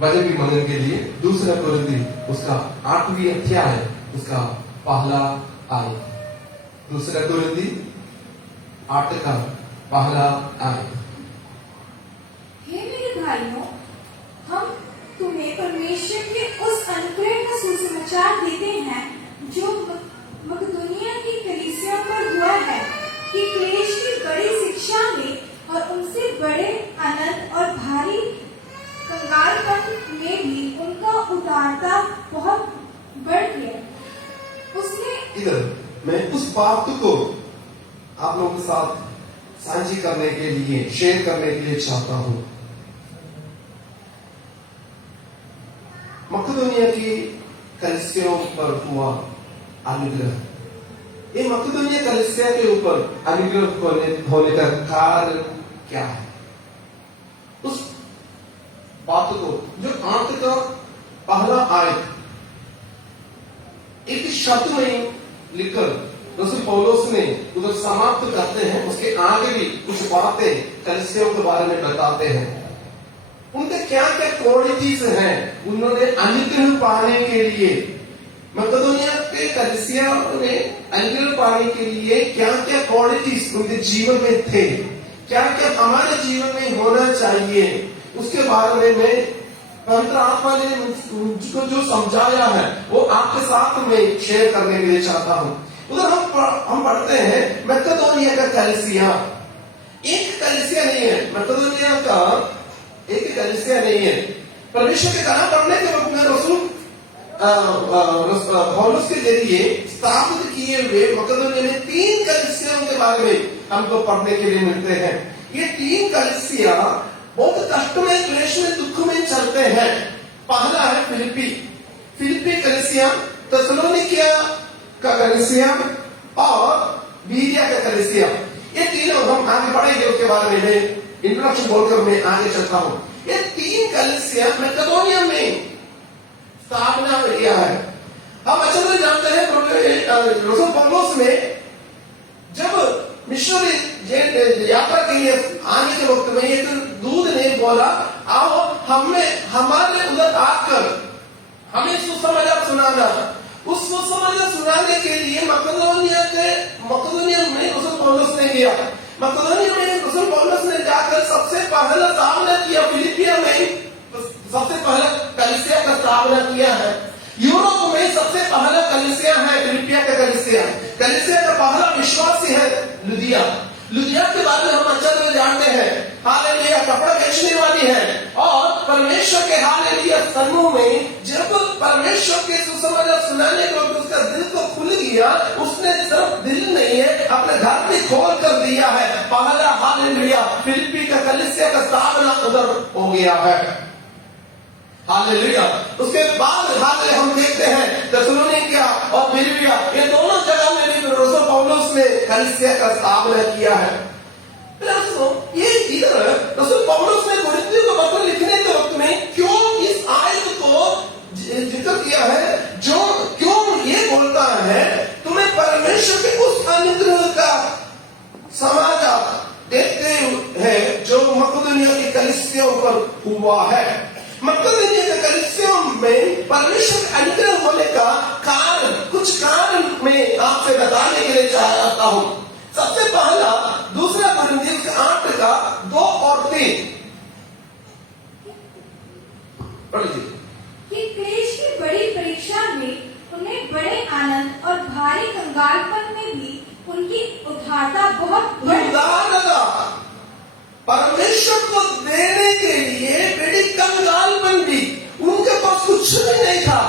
भजन की मंगन के लिए दूसरा कुरिन्थी उसका 8वीं अध्याय उसका पहला आयत। दूसरा कुरिन्थी 8 का पहला आयत। हे मेरे भाइयों, हम तुम्हें परमेश्वर के उस अनुग्रह का सुसमाचार देते हैं जो मकदूनिया की कलीसिया पर हुआ है कि क्लेश की बड़ी शिक्षा में और उनसे बड़े आनंद और भारी कंगालपन में भी उनका उदारता बहुत बढ़ गया। उसने इधर मैं उस बात को आप लोगों के साथ साझी करने के लिए, शेयर करने के लिए चाहता हूं। मकदूनिया की कलीसियों पर हुआ अनुग्रह, ये मकदूनिया कलीसिया के ऊपर अनुग्रह होने का कारण क्या है? उस बात को जो 8 का पहला आयत एक शब्द में लिखकर रसूल पौलुस ने उधर समाप्त करते हैं। उसके आगे भी कुछ बातें कलीसियों के बारे में बताते हैं। उनके क्या क्या क्वालिटीज हैं, उन्होंने अनुग्रह पाने के लिए, मकदूनिया के कलीसिया ने अनुग्रह पाने के लिए क्या क्या क्वालिटीज उनके जीवन में थे, क्या क्या हमारे जीवन में होना चाहिए, उसके बारे में पवित्र आत्मा ने मुझको जो समझाया है वो आपके साथ में शेयर करने के लिए चाहता हूं। उधर हम पढ़ते हैं मकदूनिया का कलीसिया एक कलीसिया नहीं है, मकदूनिया का एक कलीसिया नहीं है। परमेश्वर के कलाम पढ़ने के वक्त में रसूल पौलुस के जरिए स्थापित किए हुए मकदूनिया में 3 कलीसियाओं के बारे में हमको पढ़ने के लिए मिलते हैं। ये 3 कलीसिया बहुत कष्ट में, क्लेश में, दुख में चलते हैं। पहला है फिलिप्पी कलीसिया, थिस्सलुनीकिया का कलीसिया और बीरिया का कलीसिया। ये तीनों हम आगे बढ़ेंगे, उसके बारे में इंट्रोडक्शन बोलकर मैं आगे चलता हूं। ये 3 कलीसिया मकदूनिया में स्थापना किया है। हम अच्छे से जानते हैं रसूल पौलुस ने जब मिशनरी यात्रा के लिए आने के वक्त में एक दूत ने बोला, आओ हमारे उधर आकर हमें सुसमाचार सुनाना। उस सुसमाचार सुनाने के लिए मकदूनिया में रसूल पौलुस ने गया। मकदूनिया में रसूल पौलुस ने जाकर सबसे पहला स्थापना किया, फिलिपिया में सबसे पहला कलीसिया का स्थापना किया है। यूरोप में सबसे पहला कलीसिया है फिलिपिया का कलीसिया का पहला विश्वासी है लुदिया के बारे में हम अच्छे से जानते हैं। हालेलुया, कपड़ा बेचने वाली है और परमेश्वर के हालेलुया समूह में जब परमेश्वर के सुसमाचार सुनाने को उसका दिल को खुल गया, उसने सिर्फ दिल नहीं है अपने घर भी खोल कर दिया है। पहला हालेलुया फिलिप्पी का कलीसिया का स्थापना उधर हो गया है। हालेलुया। उसके बाद हालेलुया हम देखते हैं थिस्सलुनीकिया और बीरिया, ये दोनों जगह में भी रसूल पौलुस ने कलीसिया का स्थापना किया है। ये इधर रसूल पौलुस ने कुरिन्थियों को पत्र लिखने के वक्त में क्यों इस आयत को जिक्र किया है, जो क्यों ये बोलता है तुम्हें परमेश्वर के उस अनुग्रह का समाचार देखते हैं जो मकदूनिया की कलीसियों पर हुआ है। मकदूनिया के कलीसियों में परमेश्वर का अनुग्रह होने का कारण, कुछ कारण मैं आपसे बताने के लिए चाहता हूं। सबसे पहला दूसरा कुरिन्थियों 8 का 2 और 3 पढ़ लीजिए। कि क्लेश की बड़ी परीक्षा में उन्हें बड़े आनंद और भारी कंगालपन में भी उनकी उदारता बहुत उदारता परमेश्वर को देने के लिए बड़ी कंगालपन भी, उनके पास कुछ भी नहीं था,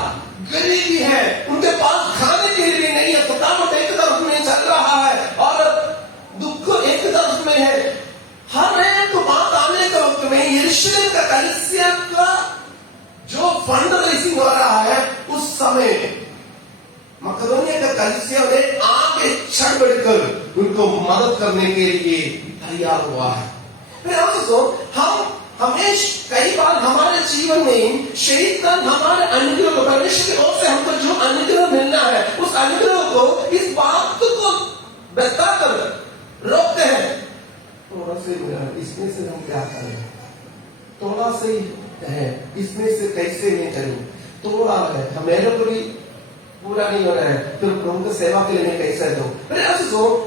गरीबी है, उनके पास खाने के लिए नहीं है, थकावट एक तरफ में चल रहा है और दुख एक तरफ में है। हर एक बात आने के वक्त में यरूशलेम का कलीसिया का जो फंड रेजिंग हो रहा है, उस समय मकदूनिया का कलीसिया ने आगे चढ़ बढ़कर उनको मदद करने के लिए तैयार हुआ है। हम हमेशा कई बार हमारे जीवन में शैतान हमारे अनुग्रह, परमेश्वर की ओर से हमको जो अनुग्रह मिलना है, उस अनुग्रह को, इस बात को बताकर रोकते हैं। थोड़ा से इसमें से हम क्या करें, थोड़ा से है, इसमें से कैसे मैं चलूं? थोड़ा है, मेरे को भी पूरा नहीं हो रहा है, तो प्रभु की सेवा के लिए मैं कैसे दूं?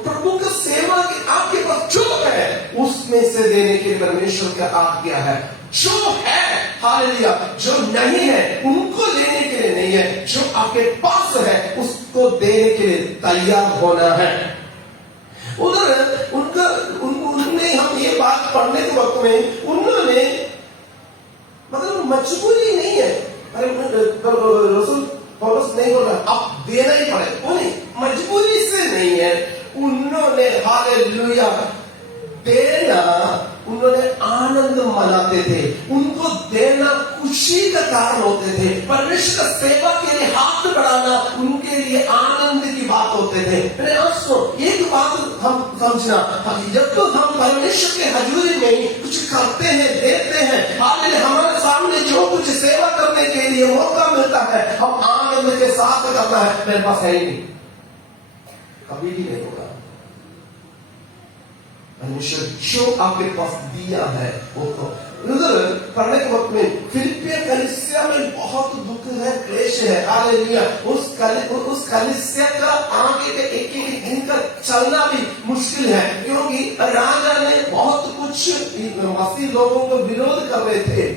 प्रभु की सेवा की आपके पास जो है उसमें से देने के लिए परमेश्वर का आज्ञा है। जो है हालेलुया, जो नहीं है उनको लेने के लिए नहीं है, जो आपके पास है उसको देने के लिए तैयार होना है। उधर उन्होंने हम ये बात पढ़ने के वक्त में उन्होंने मतलब मजबूरी नहीं है, अरे रसूल पौलुस नहीं बोल रहा अब देना ही पड़े, वो नहीं, मजबूरी से नहीं है। उन्होंने हालेलुया देना, उन्होंने आनंद मनाते थे, उनको देना खुशी का कारण होते थे। परमेश्वर का सेवा के लिए हाथ बढ़ाना उनके लिए आनंद की बात होते थे। मेरे दोस्तों एक बात हम समझना, जब तो हम परमेश्वर के हजूरी में कुछ करते हैं, देते हैं, हालेलुया हमारे सामने जो कुछ सेवा करने के लिए मौका मिलता है हम आनंद के साथ करना है। मेरे पास है ही नहीं, कभी भी नहीं होगा। परमेश्वर जो आपके पास दिया है वो तो उधर पढ़ने के वक्त में फिलिपिया कलीसिया में बहुत दुख है, क्लेश है। हालेलुया उस कलीसिया का आगे के एक दिन का चलना भी मुश्किल है, क्योंकि राजा ने बहुत कुछ मसीह लोगों को विरोध कर रहे थे।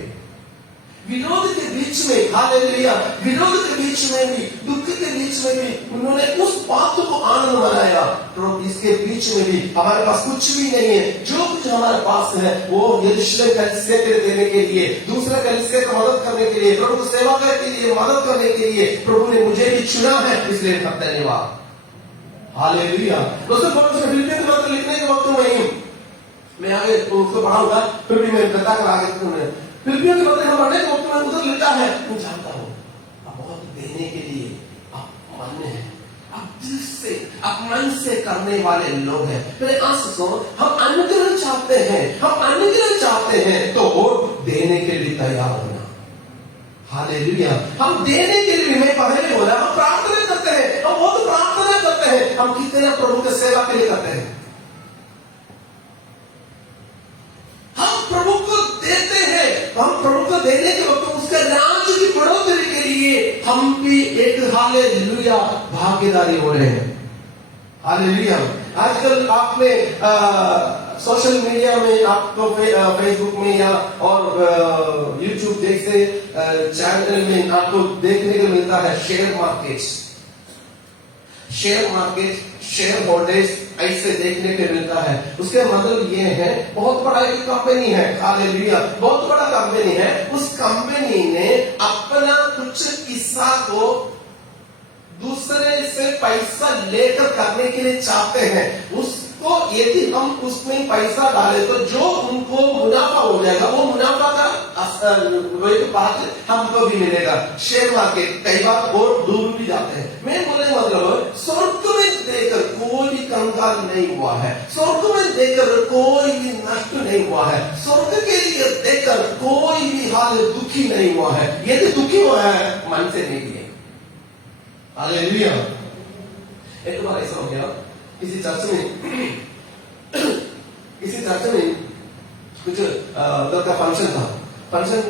विरोध के बीच में हालेलुया, विरोध के बीच में भी, दुख के बीच में भी उन्होंने उस बात को आनंद मनाया। तो इसके बीच में भी हमारे पास कुछ भी नहीं है, जो कुछ हमारे पास है वो यरूशलेम कलीसिया के देने के लिए, दूसरे कलीसिया को मदद करने के लिए, प्रभु की सेवा करने के लिए, मदद करने के लिए प्रभु ने मुझे भी चुना है, इसलिए धन्यवाद। हालेलुया। दोस्तों पौलुस ने फिलिपियों के पत्र लिखने के वक्त में मैं आगे उसको पढ़ाऊंगा, फिर भी मैं बताकर आगे फिलिपियों के पत्र पढ़ने के वक्त में उधर लिखा है, मैं जानता हूं आप बहुत देने के लिए आप मन है, आप दिल से, आप मन से करने वाले लोग हैं। मेरे आंसू हम अनुग्रह चाहते हैं, हम अनुग्रह चाहते हैं तो देने के लिए तैयार होना। हालेलुया हम देने के लिए मैं पहले बोला, हम प्रार्थना करते हैं, हम बहुत प्रार्थना करते हैं, हम कितने प्रभु की सेवा के लिए करते हैं, हम प्रभु को देते हैं, हम प्रभु को देने के वक्त उसके राज्य की बढ़ोतरी के लिए हम भी एक हालेलुया भागीदारी हो रहे हैं। हालेलुया आजकल आपने सोशल मीडिया में आपको फेसबुक में या और यूट्यूब जैसे चैनल में आपको देखने को मिलता है शेयर मार्केट, शेयर होल्डर्स ऐसे देखने को मिलता है। उसके मतलब ये है बहुत बड़ा एक कंपनी है, हालेलुया बहुत बड़ा कंपनी है, उस कंपनी ने अपना कुछ हिस्सा को दूसरे से पैसा लेकर करने के लिए चाहते हैं। उसको यदि हम उसमें पैसा डालें तो जो उनको मुनाफा हो जाएगा वो मुनाफा का बात हमको भी मिलेगा। शेयर मार्केट कई बार बहुत दूर भी जाते हैं। मैं बोले मतलब स्वर्ग में देकर कोई भी कंगाल नहीं हुआ है, स्वर्ग में देकर कोई भी नष्ट नहीं हुआ है, स्वर्ग के लिए देकर कोई भी हाल दुखी नहीं हुआ है। यदि दुखी हुआ है मन से नहीं है। हालेलुया एक बार ऐसा हो गया, किसी चर्च में कुछ उधर का फंक्शन था। फंक्शन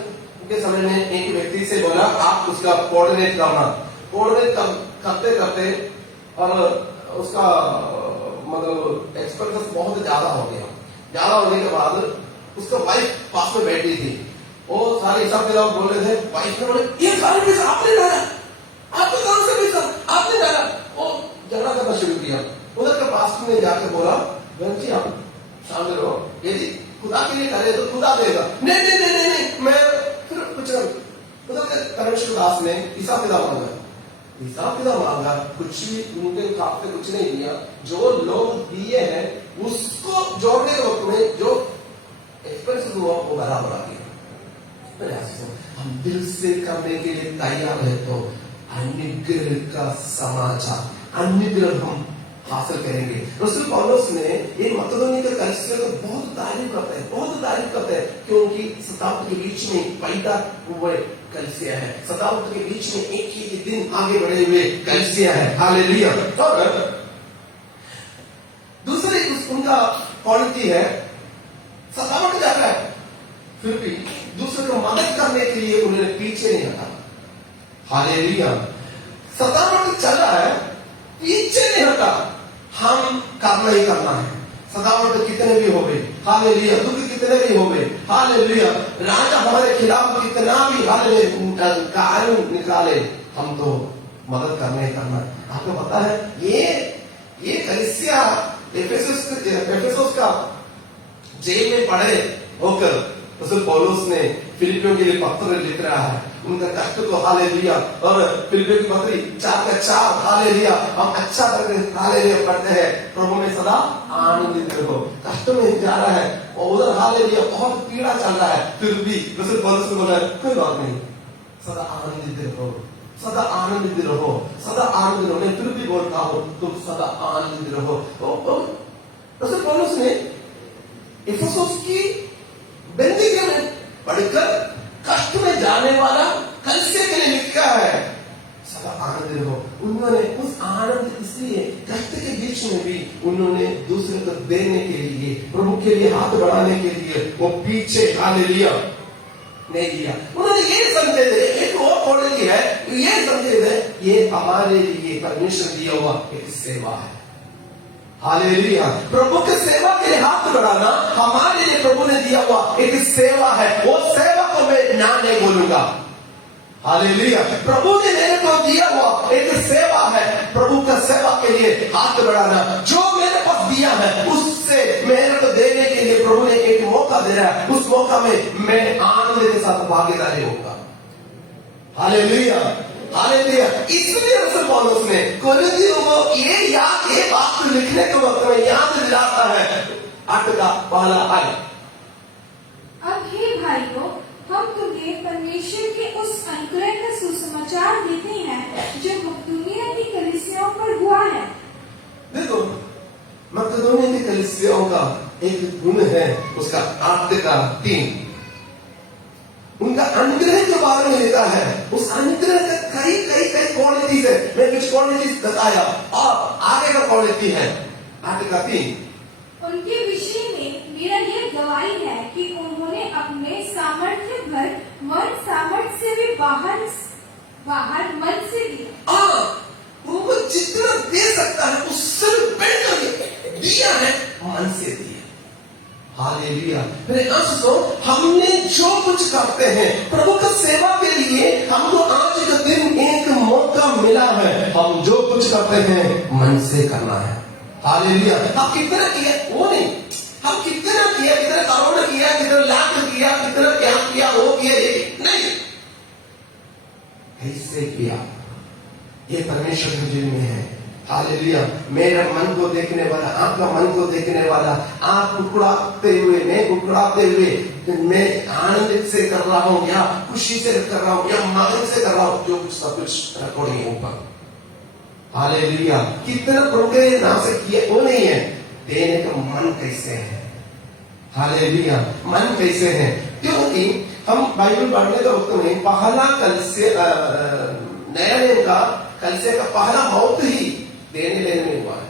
के समय में एक व्यक्ति से बोला आप उसका कोऑर्डिनेट करना। कोऑर्डिनेट करते करते और उसका मतलब एक्सपेंसेस बहुत ज्यादा हो गया। ज्यादा होने के बाद उसका वाइफ पास में बैठी थी, वो सारे हिसाब के लोग बोल रहे थे। वाइफ ने बोले ये सारे पैसा आपने डाला, आपको कौन सा पैसा आपने डाला? वो झगड़ा करना शुरू किया। उधर के पास में जाकर बोला बहन जी आप शामिल हो, यदि खुदा के लिए करे तो खुदा देगा। नहीं नहीं नहीं नहीं मैं फिर कुछ उधर के परमेश्वर दास ने हिसाब किताब मांगा, कुछ भी उनके हिसाब से कुछ नहीं दिया। जो लोग दिए हैं उसको जोड़ने के वक्त में जो एक्सपेंसेस हुआ वो बराबर आ गया। हम दिल से करने के लिए तैयार है तो अनुग्रह का समाचार, अनुग्रह हम हासिल करेंगे। रसूल पौलुस ने ये मकदोनिया के कलीसिया को बहुत तारीफ करते हैं, क्योंकि शताब्दी के बीच में पैदा हुए कलीसिया है, शताब्दी के बीच में एक ही दिन आगे बढ़े हुए कलीसिया है। हालेलुया। और दूसरी उनका क्वालिटी है सतावट ज्यादा है, फिर भी दूसरे को मदद करने के लिए उन्होंने पीछे नहीं हटा। हालेलुया। सदावट चल रहा है, पीछे नहीं हटा, हम करना ही करना है। सदावट कितने भी हो गए, हालेलुया, दुख कितने भी हो गए, हालेलुया, राजा हमारे खिलाफ कितना भी हालेलुया कानून निकाले, हम तो मदद करना ही करना है। आपको पता है ये कलीसिया एफेसुस का जेल में पड़े होकर रसूल पौलुस ने फिलिपियों के लिए पत्र लिख रहा है, उनका कष्ट को हालेलुया, और फिलिपियों की पत्री 4:4 हालेलुया, हम अच्छा करके हालेलुया पढ़ते हैं, प्रभु में सदा आनंदित रहो। कष्ट में जा रहा है और उधर हालेलुया बहुत पीड़ा चल रहा है, फिर भी रसूल पौलुस ने बोला कोई बात नहीं, सदा आनंदित रहो, सदा आनंदित रहो, सदा आनंदित रहो। मैं फिर भी बोलता हूं तुम सदा आनंदित रहो। रसूल पौलुस ने इफिसुस की बंदी में पढ़कर कष्ट में जाने वाला कलीसिया के लिए लिखा है सदा आनंद रहो। उन्होंने उस आनंद, इसलिए कष्ट के बीच में भी उन्होंने दूसरे को देने के लिए, प्रभु के लिए हाथ बढ़ाने के लिए वो पीछे हालेलुया नहीं लिया। उन्होंने ये समझे थे, एक और क्वालिटी है, ये समझे थे ये हमारे लिए परमेश्वर दिया हुआ एक सेवा है। हालेलुया। प्रभु के सेवा के लिए हाथ बढ़ाना हमारे लिए प्रभु ने दिया हुआ एक सेवा है। वो सेवा को मैं ना नहीं बोलूंगा। हालेलुया। प्रभु ने मेरे को दिया हुआ एक सेवा है, प्रभु का सेवा के लिए हाथ बढ़ाना। जो मेरे पास दिया है उससे मेरे को देने के लिए प्रभु ने एक मौका दे रहा है, उस मौका में मैं आनंद के साथ भागीदारी होगा। Hallelujah, hallelujah. इसलिए रसूल पौलुस ने कोरिन्थियों को ये बात लिखने के वक्त में याद दिलाता है। 8 का पहला आयत। अब हे भाइयों, हम तुम्हें परमेश्वर के उस अनुग्रह का सुसमाचार देते हैं जो मकदूनिया की कलीसियाओं पर हुआ है। देखो, मकदूनिया की कलीसियाओं का एक गुण है, उसका 8 का 3 उनका अनुग्रह के बारे में लिखा है। उस अनुग्रह का कई क्वालिटीज है। मैं कुछ क्वालिटीज बताया और आगे का क्वालिटी है 8 का 3। उनके विषय में मेरा यह गवाही है कि उन्होंने अपने सामर्थ्य भर मन सामर्थ्य से भी बाहर मन से दिया। उनको जितना दे सकता है उससे बेहतर दिया है, मन से दिया। हालेलुया। मेरे आंसू, हमने जो कुछ करते हैं प्रभु का सेवा के लिए, हमको आज का दिन एक मौका मिला है। हम जो कुछ करते हैं मन से करना है। हालेलुया। हम कितना किया वो नहीं, हम कितना किया, कितना करोड़ किया, कितना लाख किया, कितना क्या किया, वो किया नहीं, कैसे किया ये परमेश्वर के दिल में है। हालेलुया। मेरा मन को देखने वाला, आपका मन को देखने वाला, आप कुकड़ाते हुए, मैं कुकड़ाते हुए, मैं आनंद से कर रहा हूं या खुशी से कर रहा हूं या मन से कर रहा हूं, जो सब कुछ रिकॉर्डिंग ऊपर। हालेलुया। कितना प्रभु के नाम से किया वो नहीं है, देने का मन कैसे है। हालेलुया। मन कैसे है, क्योंकि हम बाइबल पढ़ने का वक्त में पहला कलीसिया, नया नियम का कलीसिया का पहला मौत ही देने लेने में हुआ है।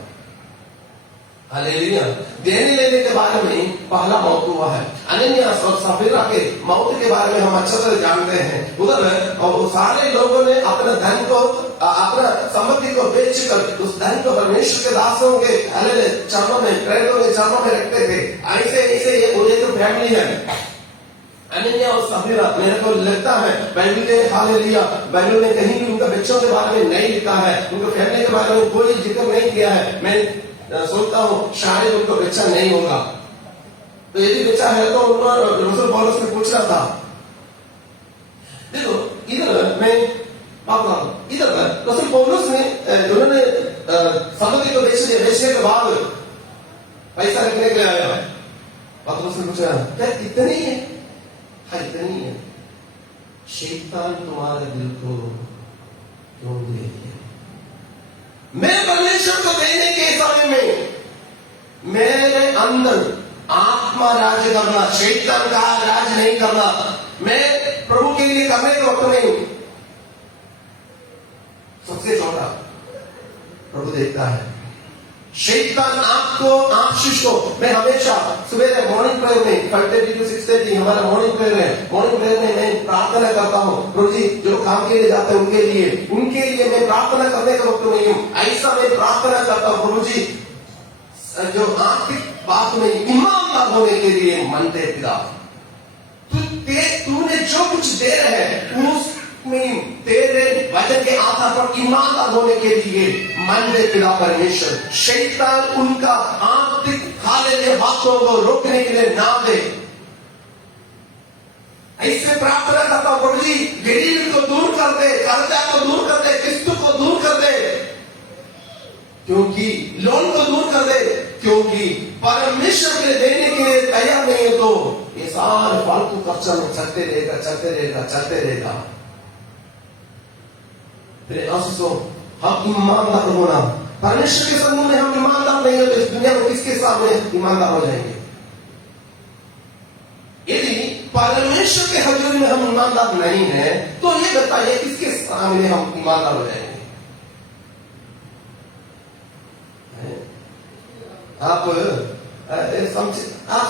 हालेलुया। देने लेने के बारे में पहला मौत हुआ है। अनन्यास और सफीरा के मौत के बारे में हम अच्छा से जानते हैं। उधर और सारे लोगों ने अपना धन को, अपना संपत्ति को बेचकर उस धन को परमेश्वर के दासों के चरणों में, प्रेरितों के चरणों में रखते थे। ऐसे ये तो फैमिली है अनन्या और सफीरा। मेरे को लगता है बाइबल के, हालेलुया, बाइबल ने कहीं भी उनका बच्चों के बारे में नहीं लिखा है, उनके फैमिली के बारे में कोई जिक्र नहीं किया है। मैं सोचता हूँ शायद उनको बच्चा नहीं होगा, तो यदि बच्चा है तो रसूल पौलुस ने पूछ रहा था। देखो इधर मैं बात कर रहा हूँ, इधर रसूल पौलुस ने उन्होंने संपत्ति को बेचने के बाद पैसा रखने के लिए आया। पौलुस ने पूछा क्या इतनी है? इतनी है। शैतान तुम्हारे दिल को क्यों दे दिया? मैं परमेश्वर को देने के समय में मेरे अंदर आत्मा राज्य करना, शैतान का राज नहीं करना। मैं प्रभु के लिए करने के वक्त में सबसे छोटा प्रभु देखता है। शैतान आपको आप शिष्य को, मैं हमेशा सुबह मॉर्निंग प्रेयर में 5:30 to 6:30 हमारा मॉर्निंग प्रेयर है। मॉर्निंग प्रेयर में मैं प्रार्थना करता हूँ, प्रभु जी जो काम के लिए जाते हैं उनके लिए मैं प्रार्थना करने का वक्त नहीं हूँ। ऐसा मैं प्रार्थना करता हूँ, प्रभु जी जो आर्थिक बात में ईमानदार होने के लिए मन दे पिता, तूने जो कुछ दे रहे है उसमें तेरे वचन के आधार पर ईमानदार होने के लिए मन दे पिता परमेश्वर। शैतान उनका आर्थिक हालेलुया बातों को रोकने के लिए ना दे। ऐसे प्रार्थना करता हूं, प्रभु जी गरीबी को दूर कर दे, कर्जा को दूर कर दे, किस्त को दूर कर दे, क्योंकि लोन को दूर कर दे, क्योंकि परमेश्वर के देने के लिए तैयार नहीं है तो ये सारे फालतू खर्चा में चलते रहेगा। फिर आंसू हम ईमानदार होना, परमेश्वर के सामने में हम ईमानदार नहीं हो तो इस दुनिया में किसके सामने ईमानदार हो जाएंगे? यदि परमेश्वर के हजूरी में हम ईमानदार नहीं है तो ये बताइए किसके सामने हम ईमानदार हो जाएंगे? आप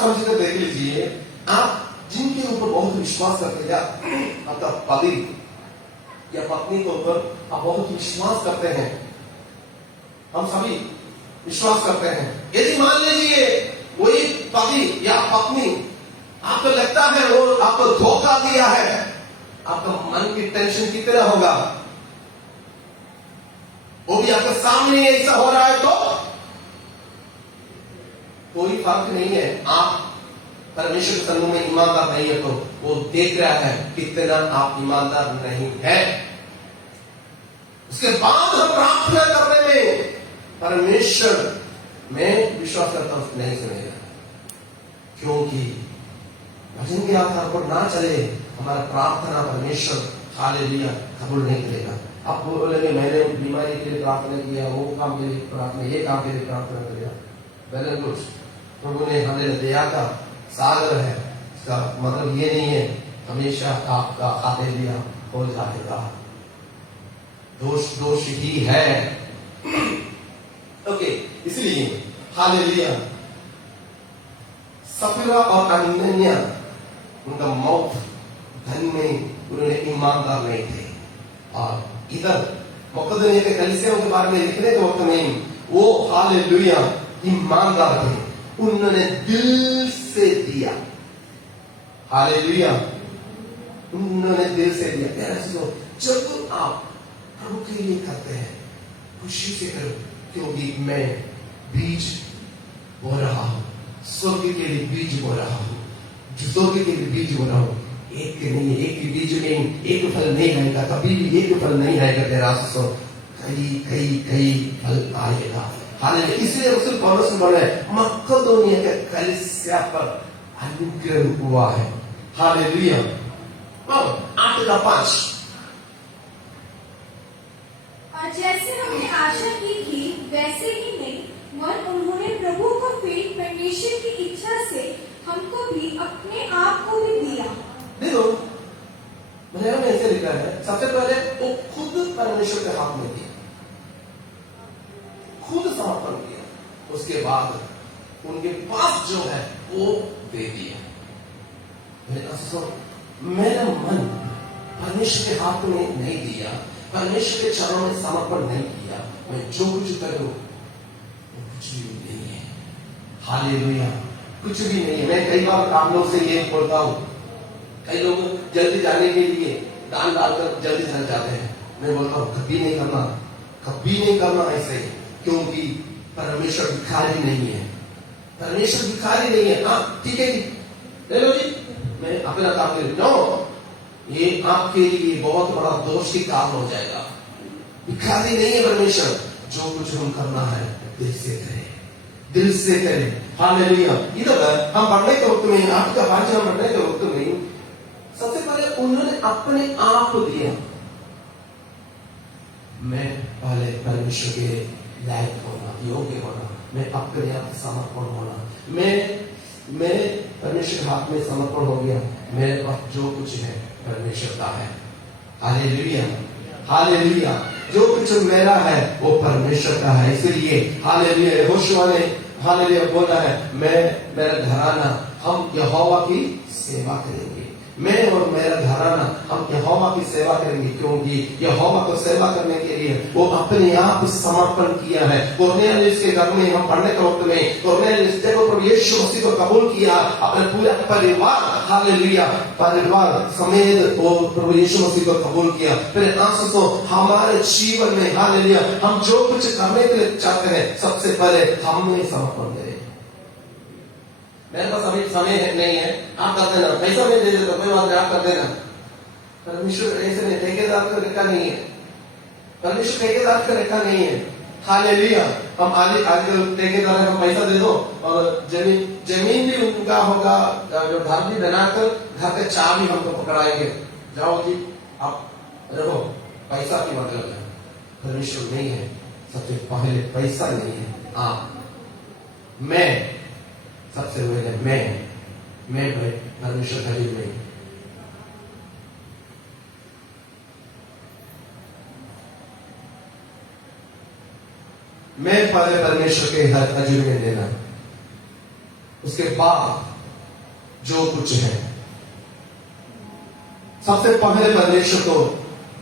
समझ कर देख लीजिए, आप जिनके ऊपर बहुत विश्वास करते हैं, आपका पति या पत्नी के ऊपर आप बहुत विश्वास करते हैं, हम सभी विश्वास करते हैं। यदि मान लीजिए वही पति या पत्नी आपको लगता है वो आपको धोखा दिया है, आपका मन की टेंशन कितना होगा? वो भी आपके सामने ऐसा हो रहा है तो कोई फर्क नहीं है। आप परमेश्वर के समूह में ईमानदार नहीं है तो वो देख रहा है कितना आप ईमानदार नहीं है। उसके बाद हम प्रार्थना करने में परमेश्वर में विश्वास करता हूं नहीं सुनेगा, क्योंकि भजन के आधार पर ना चले हमारा प्रार्थना परमेश्वर हालेलुया कबूल नहीं करेगा। आप बोलेंगे मैंने बीमारी के लिए प्रार्थना किया, वो काम के लिए प्रार्थना, ये काम के लिए प्रार्थना किया, वेल एंड गुड, प्रभु ने हमें दया का सागर है, इसका मतलब ये नहीं है हमेशा आपका हालेलुया हो जाएगा। दोष ही है। ओके, इसलिए हालेलुया सफीरा और अनन्या उनका मौत धन में उन्होंने ईमानदार नहीं थे, और इधर मकदूनिया के कलीसियाओं के बारे में लिखने के वक्त में वो हालेलुया ईमानदार थे, उन्होंने दिल से दिया। हालेलुया, उन्होंने दिल से दिया। जब आप प्रभु के लिए करते हैं खुशी से करो, क्योंकि मैं बीज बो रहा हूं, स्वर्ग के लिए बीज बो रहा हूं, स्वर्ग के लिए बीज बो रहा हूं। एक के नहीं, एक के बीज में एक फल नहीं आएगा, कभी भी एक फल नहीं आएगा तेरा सो, कई फल आएगा। हालेलुया, इसलिए रसूल पौलुस ने बोला है मकदूनिया के कलीसिया पर अनुग्रह हुआ है। हालेलुया। 8:5 और जैसे हमने आशा की थी वैसे ही नहीं, वरन उन्होंने प्रभु को फिर परमेश्वर की इच्छा से हमको भी अपने आप को भी दिया। देखो मलयालम में ऐसे लिखा है, सबसे पहले वो खुद परमेश्वर के हाथ में दिया, खुद समर्पण किया, उसके बाद उनके पास जो है वो दे दिया। मेरा मन परमेश्वर के हाथ में नहीं दिया, परमेश्वर के चरणों में समर्पण नहीं किया, मैं जो कुछ करूं वो कुछ भी नहीं है। हालेलुया, कुछ भी नहीं है। मैं कई बार आप लोग से ये बोलता हूं, कई लोग जल्दी जाने के लिए दान डालकर जल्दी चल जाते हैं। मैं बोलता हूं कभी नहीं करना ऐसे, क्योंकि परमेश्वर भिखारी नहीं है, परमेश्वर भिखारी नहीं है। हाँ ठीक है ले लो जी, मैं अपना काम कर नो, ये आपके लिए बहुत बड़ा दोष के कारण हो जाएगा। भिखारी नहीं है परमेश्वर, जो कुछ हम करना है दिल से करें, दिल से करें। हालेलुया। इधर हम पढ़ने के वक्त में, आपका भाषण हम पढ़ने के वक्त में सबसे पहले उन्होंने अपने आप को दिया। मैं पहले परमेश्वर के लायक होना, योग्य होना, मैं अपने आप समर्पण होना, मैं परमेश्वर के हाथ में समर्पण हो गया, मेरे पास जो कुछ है परमेश्वर का है। Hallelujah, hallelujah. जो कुछ मेरा है वो परमेश्वर का है। इसलिए हालेलुया, यहोशुआ ने हालेलुया बोला है, मैं मेरा घराना हम यहोवा की सेवा करेंगे। मैं और मेरा घराना हम यहोवा की सेवा करेंगे, क्योंकि यहोवा को सेवा करने के लिए वो अपने आप समर्पण किया है। कुरनेलियुस के घर में हम पढ़ने के वक्त में कुरनेलियुस जब प्रभु यीशु मसीह को कबूल किया, अपने पूरे परिवार हालेलुया परिवार समेत वो प्रभु यीशु मसीह को कबूल किया। फिर आंसू हमारे जीवन में हालेलुया हम जो कुछ करने के लिए चाहते हैं, सबसे पहले हमें समर्पण करें। मेरे पास अभी समय नहीं है, आप कर देना, पैसा नहीं दे देता कोई बात नहीं, आप कर देना। परमेश्वर ऐसे नहीं, ठेकेदार को रखा नहीं है, परमेश्वर ठेकेदार को रखा नहीं है। हालेलुया, हम आजकल ठेकेदार है, हम पैसा दे दो और जमीन भी उनका होगा, जो घर भी बनाकर घर के चाबी हमको पकड़ाएंगे, जाओ जी आप रहो, पैसा की मतलब है। परमेश्वर नहीं है, सबसे पहले पैसा नहीं है, आप मैं सबसे पहले मैं परमेश्वर खरीद नहीं। मैं पहले परमेश्वर के हजूर में देना, उसके बाद जो कुछ है सबसे पहले परमेश्वर को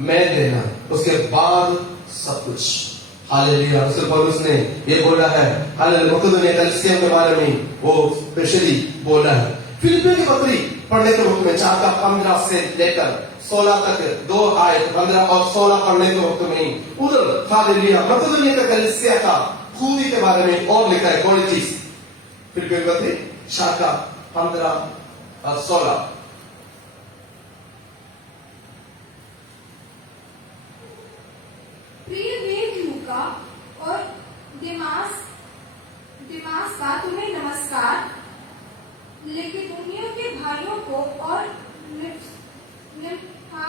मैं देना, उसके बाद सब कुछ। हालेलुया, रसूल पौलुस ने ये बोला है, हालेलुया, मकदूनिया कलीसिया के बारे में वो स्पेशली बोला है। फिलिपियों की पत्री पढ़ने के वक्त में 4:15 से लेकर 16 तक 2 आयत 15 और 16 पढ़ने के वक्त में उधर हालेलुया मकदूनिया का कलीसिया का खूबी के बारे में और लिखा है, क्वालिटीज। फिलिपियों की पत्री 4:15 और 16। प्रिय देव लूका और दिमास का तुम्हें नमस्कार, लेकिन के भाइयों को और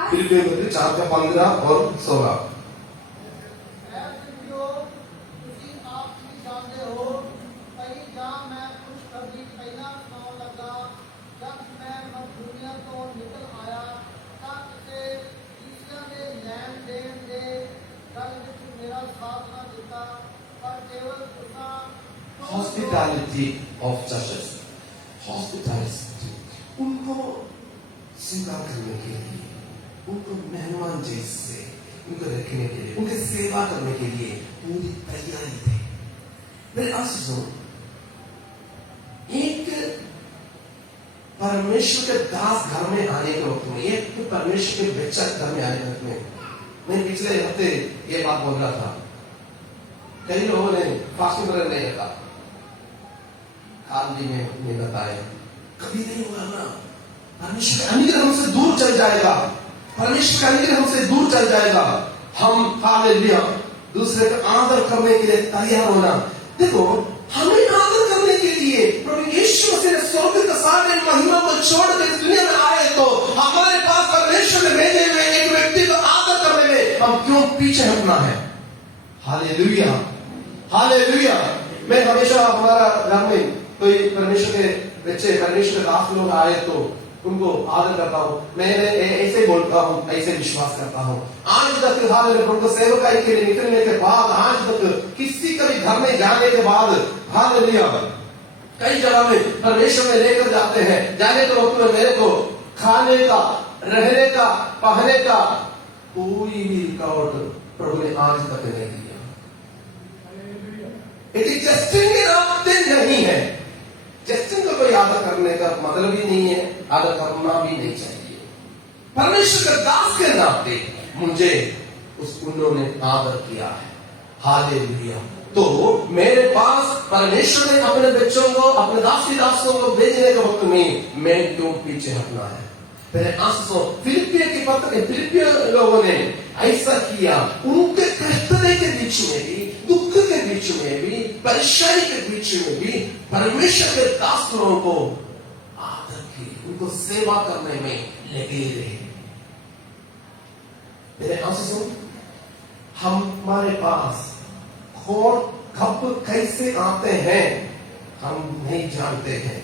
फिलिपियों की पत्री 4:15 और 16। हॉस्पिटैलिटी ऑफ चर्चेस, हॉस्पिटैलिटी, उनको स्वीकार करने के लिए, उनको मेहमान जैसे उनको रखने के लिए, उनकी सेवा करने के लिए पूरी तैयारी थी। मेरे आशीषों, एक परमेश्वर के दास घर में आने के वक्त में, एक परमेश्वर के बच्चा घर में आने के वक्त में, मैं पिछले हफ्ते ये बात बोल रहा था, कई लोगों ने फास्टिंग ब्रेक नहीं रखा, खाली में नहीं बताया, कभी नहीं हुआ ना। परमेश्वर का अनुग्रह हमसे दूर चल जाएगा, परमेश्वर का अनुग्रह हमसे दूर चल जाएगा। हम हालेलुया दूसरे का आदर करने के लिए तैयार होना। देखो, हमें आदर करने के लिए प्रभु यीशु मसीह ने स्वर्ग का सारे महिमा को छोड़कर इस दुनिया में आए, तो हमारे पास परमेश्वर ने भेजे हुए एक व्यक्ति को आदर करने में हम क्यों पीछे हटना है? Hallelujah, hallelujah. मैं हमेशा हमारा घर में कोई परमेश्वर के बच्चे, परमेश्वर के दास लोग आए तो उनको आदर करता हूँ, मैं ऐसे बोलता हूँ, ऐसे विश्वास करता हूँ। आज तक हालेलुया उनको सेवकाई के लिए निकलने के बाद, आज तक किसी का भी घर में जाने के बाद हालेलुया कई जगह में परमेश्वर में लेकर जाते हैं, जाने के वक्त में मेरे को खाने का, रहने का, पहने का कोई भी रिकॉर्ड प्रभु ने आज तक नहीं दिया। जस्टिन नहीं है, जस्टिन को कोई आदर करने का मतलब ही नहीं है, आदर करना भी नहीं चाहिए। परमेश्वर के दास के नाते मुझे उन्होंने आदर किया है। हालेलुया। तो मेरे पास परमेश्वर ने अपने बच्चों को, अपने दासों को भेजने के वक्त में मैं क्यों पीछे हटना है? पहले आंसू फिलिपियों की पत्र, फिलिपियों लोगों ने ऐसा किया, उनके कष्टने के बीच में भी, दुख के बीच में भी, परेशानी के बीच में भी परमेश्वर के दासों को आदर की, उनको सेवा करने में लगे रहे। मेरे आंसू हमारे पास कौन कब कैसे आते हैं हम नहीं जानते हैं।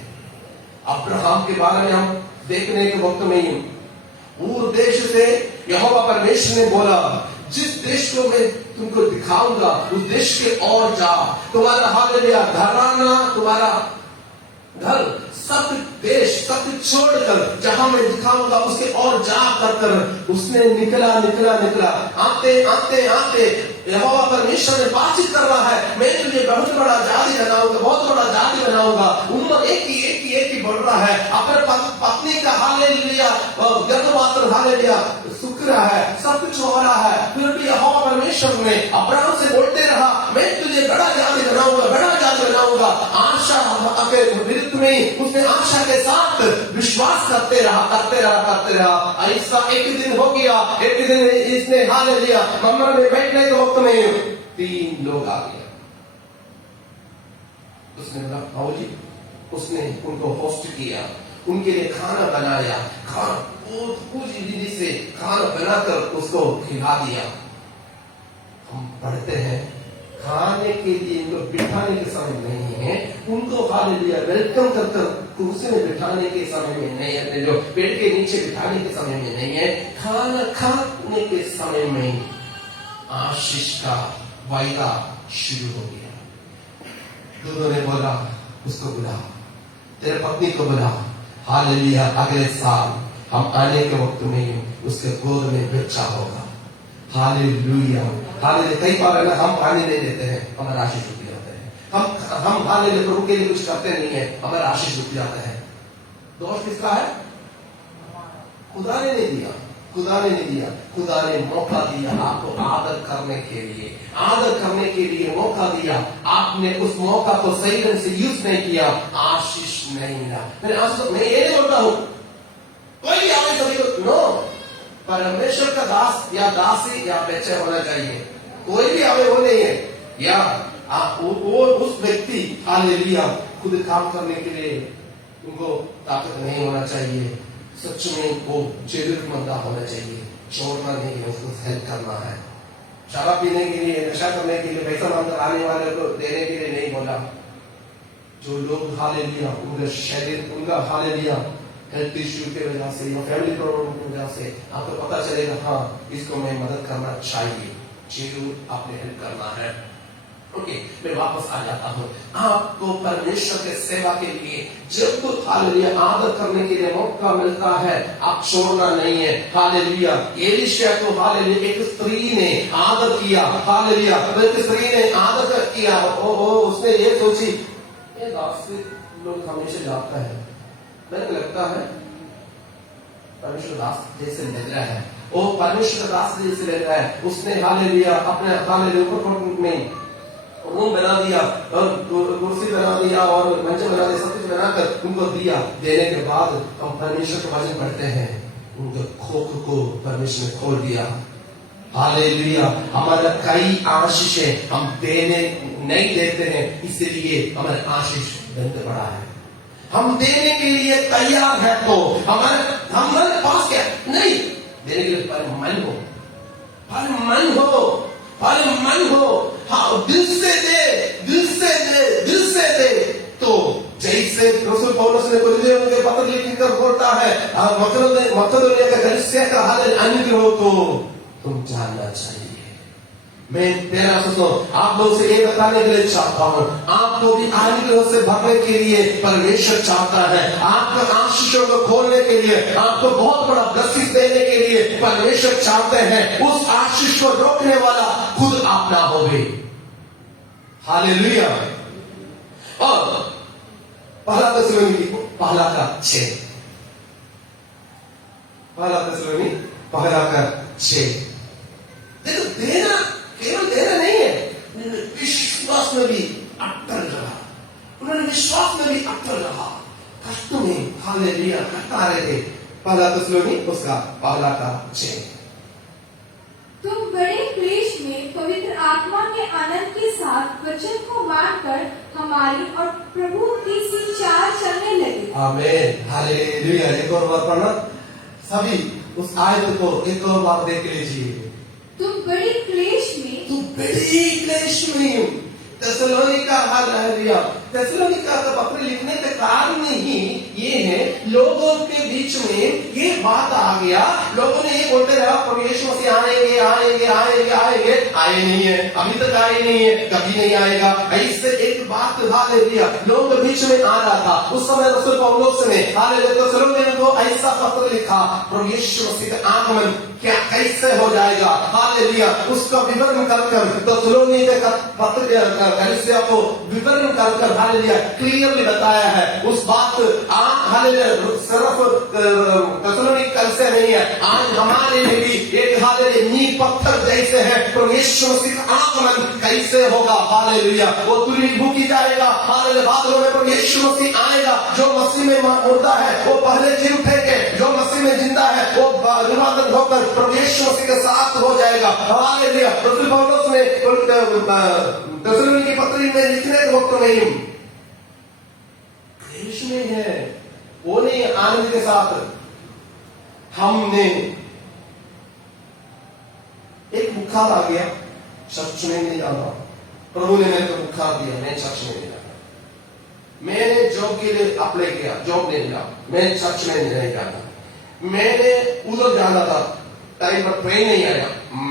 अब्राहम के बारे में हम देखने के वक्त में ऊर देश से यहोवा परमेश्वर ने बोला, जिस देश को मैं तुमको दिखाऊंगा उस देश के और जा, तुम्हारा हालेलुया घराना, तुम्हारा घर, सब देश सब छोड़कर जहां मैं दिखाऊंगा उसके और जा कर उसने निकला। आते आते आते यहोवा परमेश्वर ने बातचीत कर रहा है, मैं तुझे बहुत बड़ा जाति बनाऊंगा, बहुत बड़ा जाति बनाऊंगा। उम्र एक ही बढ़ रहा है। अपने पत्नी का हालेलुया गर्भपात्र हालेलुया सुख रहा है, सब कुछ हो रहा है। फिर भी यहोवा परमेश्वर ने अब्राहम से बोलते रहा, मैं तुझे बड़ा जाति बनाऊंगा, बड़ा जाति बनाऊंगा। आशा के विरुद्ध में उसने आशा के साथ विश्वास करते रहा। ऐसा एक दिन हो गया, एक दिन इसने हालेलुया कमरे में बैठने के वक्त में 3 लोग आ गए। उसने बोला भाऊजी, उसने उनको होस्ट किया, उनके लिए खाना बनाया, खाना पूरी विधि से खाना बनाकर उसको खिला दिया। हम पढ़ते हैं खाने के लिए उनको बिठाने के समय नहीं है, उनको हालेलुया वेलकम कर कुर्सी में बिठाने के समय में नहीं है, जो पेड़ के नीचे बिठाने के समय में नहीं है, खाना खाने के समय में आशीष का वायदा शुरू हो गया। दोनों ने बोला उसको बुला, तेरे पत्नी को बुला, हालेलुया अगले साल हम आने के वक्त में उसके गोद में बच्चा होगा। Hallelujah hallelujah. कई बार ना हम पानी नहीं देते हैं, हमारा आशीष रुक जाता है। हम हालेलुया प्रभु के लिए कुछ करते नहीं है, हमारा आशीष रुक जाता है। दोष किसका है? खुदा ने नहीं दिया, खुदा ने नहीं दिया। खुदा ने मौका दिया आपको आदर करने के लिए मौका दिया। आपने उस मौका को सही ढंग से यूज नहीं किया, आशीष नहीं मिला। मैं ये नहीं बोलता हूं कोई भी आवे सभी को नो, परमेश्वर का दास या दासी या बच्चा होना चाहिए। कोई भी आवे वो नहीं है, या वो उस व्यक्ति हालेलुया खुद काम करने के लिए उनको ताकत नहीं होना चाहिए। सच में वो जरूरतमंद होना चाहिए, छोड़ना नहीं है, उसको हेल्प करना है। शराब पीने के लिए, नशा करने के लिए, पैसा मांगकर आने वाले को देने के लिए नहीं बोला। जो लोग हालेलुया उनका शरीर, उनका हालेलुया हेल्थ इश्यू की वजह से या फैमिली प्रॉब्लम की वजह से आपको पता चलेगा हाँ इसको मैं मदद करना चाहिए, जरूर आपने हेल्प करना है। ओके, मैं वापस आ जाता हूँ। आपको परमेश्वर के सेवा के लिए जब तो हालेलुया आदर करने के लिए मौका मिलता है, आप छोड़ना नहीं है। हालेलुया एलिशा को हालेलुया एक स्त्री ने आदर किया, हालेलुया एक स्त्री ने आदर किया। उसने ये सोची ये दास लोग हमेशा जाता है, मेरे लगता है परमेश्वर दास जैसे लग रहा है, वो परमेश्वर दास जैसे लग रहा है। उसने हालेलुया अपने हालेलुया में रूम बना दिया और कुर्सी बना दिया और मंच बना दिया, सब कुछ बनाकर उनको दिया। देने के बाद हम परमेश्वर के वचन पढ़ते हैं, उनके खोख को परमेश्वर ने खोल दिया। हालेलुया हमारा कई आशीष है, हम देने नहीं देते हैं, इसलिए हमारा आशीष बंद पड़ा है। हम देने के लिए तैयार है तो हमारे पास क्या नहीं देने के लिए मन हो। हाँ, दिल से दे। तो जैसे रसूल पौलुस ने कुरिन्थियों के पत्र लिखकर बोलता है, मकदोनिया का कलीसिया का हाल अनुग्रह को तुम जानना चाहिए। मैं तेरा सुनो, आप लोगों से ये बताने के लिए चाहता हूँ, आपको भी अनुग्रह से भरने के लिए परमेश्वर चाहता है। आपके आशीषों को खोलने के लिए, आपको बहुत बड़ा ब्लेसिंग देने के लिए परमेश्वर चाहते हैं। उस आशीष को रोकने वाला खुद आप ना होवे। हालेलुया। और पहला थिस्सलुनीकि पहला का 6 देखो, देना केवल देना नहीं है, विश्वास में भी अटल रहा। उन्होंने विश्वास में भी अटल रहा, कष्ट में हालेलुया करता रहे थे। पहला थिस्सलुनीकि उसका पहला का 6। तुम बड़े क्लेश में पवित्र आत्मा के आनंद के साथ वचन को मानकर हमारी और प्रभु की सी चाल चलने लगे। आमीन हालेलुया। एक और बार पढ़ना सभी, उस आयत को एक और बार देख लीजिए। तुम बड़ी क्लेश में थिस्सलुनीकि हालेलुया थेसलोनिका का पत्र लिखने का कारण ही ये है, लोगों के बीच में ये बात आ गया, लोगों ने ये बोलते रहा प्रभु यीशु मसीह आएंगे आएंगे आएंगे आएंगे, आए नहीं है, अभी तक आए नहीं है, कभी नहीं आएगा। ऐसे एक बात हालेलुया लोगों के बीच में आ रहा था। उस समय रसूल पौलुस ने हालेलुया थेसलोनिका को ऐसा पत्र लिखा, प्रभु यीशु मसीह का आगमन क्या कैसे हो जाएगा, हालेलुया उसका विवरण कर थेसलोनिका का पत्र कलीसिया को विवरण कर हालेलुया क्लियरली बताया है। उस बात हालेलुया सिर्फ थेसलोनिका कलीसिया नहीं है, आज हमारे लिए भी एक हालेलुया नींव पत्थर जैसे है। प्रभु यीशु मसीह का आगमन कैसे होगा, हालेलुया वो तुरही भूखी जाएगा, हालेलुया बादलों में प्रभु यीशु मसीह आएगा। जो मसीह में मुर्दा है वो पहले जी उठेंगे, जो मसीह में जिंदा है वो विवादित होकर प्रभु यीशु मसीह के साथ हो जाएगा, हालेलुया। रसूल पौलुस ने थेसलोनिका की पत्री में लिखने के वक्त में देश में है, वो नहीं आनंद के साथ। हमने एक बुखार आ गया, चर्च में नहीं जाना, प्रभु ने मेरे को बुखार दिया, मैं चर्च में नहीं जाना। मैंने जॉब के लिए अप्लाई किया, जॉब नहीं मिला, मैं चर्च में नहीं जाना। मैंने उधर जाना था, टाइम पर ट्रेन नहीं आया,